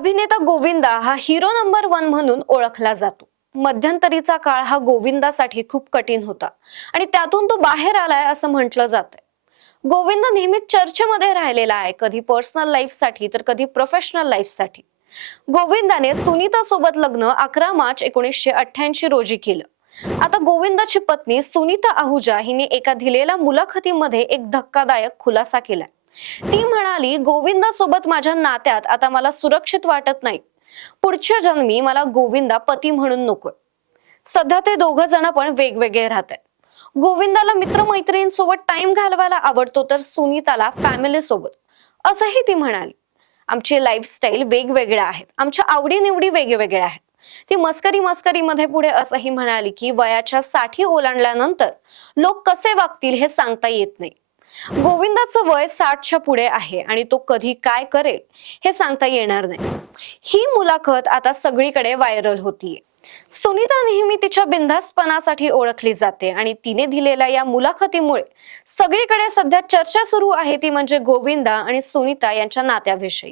अभिनेता गोविंदा हा hero number 1 म्हणून ओळखला जातो। मध्यंतरीचा काळ हा गोविंदासाठी खूप कठीण होता आणि त्यातून तो बाहेर आलाय असं म्हटलं जातंय। गोविंदा नेहमीच चर्चेमध्ये राहिलेला आहे, कधी पर्सनल लाईफ साठी तर कधी प्रोफेशनल लाईफ साठी। गोविंदाने सुनीता सोबत लग्न 11 मार्च 1988 रोजी केलं। आता गोविंदाची पत्नी सुनीता आहुजा हिने एका दिलेल्या मुलाखतीमध्ये एक धक्कादायक खुलासा केलाय। ती म्हणाली, गोविंदा सोबत माझ्या नात्यात आता मला सुरक्षित वाटत नाही। पुढच्या जन्मी मला गोविंदा पती म्हणून नकोय। सध्या ते दोघं जण पण वेगवेगळे राहत आहेत। गोविंदाला मित्रमैत्रिणींसोबत टाइम घालवायला आवडतो तर सुनीताला फॅमिली सोबत, असंही ती म्हणाली। आमची लाईफस्टाईल वेगवेगळ्या आहेत, आमच्या आवडीनिवडी वेगवेगळ्या आहेत। ती मस्करीमध्ये पुढे असंही म्हणाली की वयाच्या 60 ओलांडल्यानंतर लोक कसे वागतील हे सांगता येत नाही। गोविंदाचं वय 60च्या पुढे आहे आणि तो कधी काय करेल हे सांगता येणार नाही। ही मुलाखत आता सगळीकडे व्हायरल होतीये। सुनीता नेहमी तिच्या बिनधास्तपणासाठी ओळखली जाते आणि तिने दिलेल्या या मुलाखतीमुळे सगळीकडे सध्या चर्चा सुरू आहे, ती म्हणजे गोविंदा आणि सुनीता यांच्या नात्याविषयी।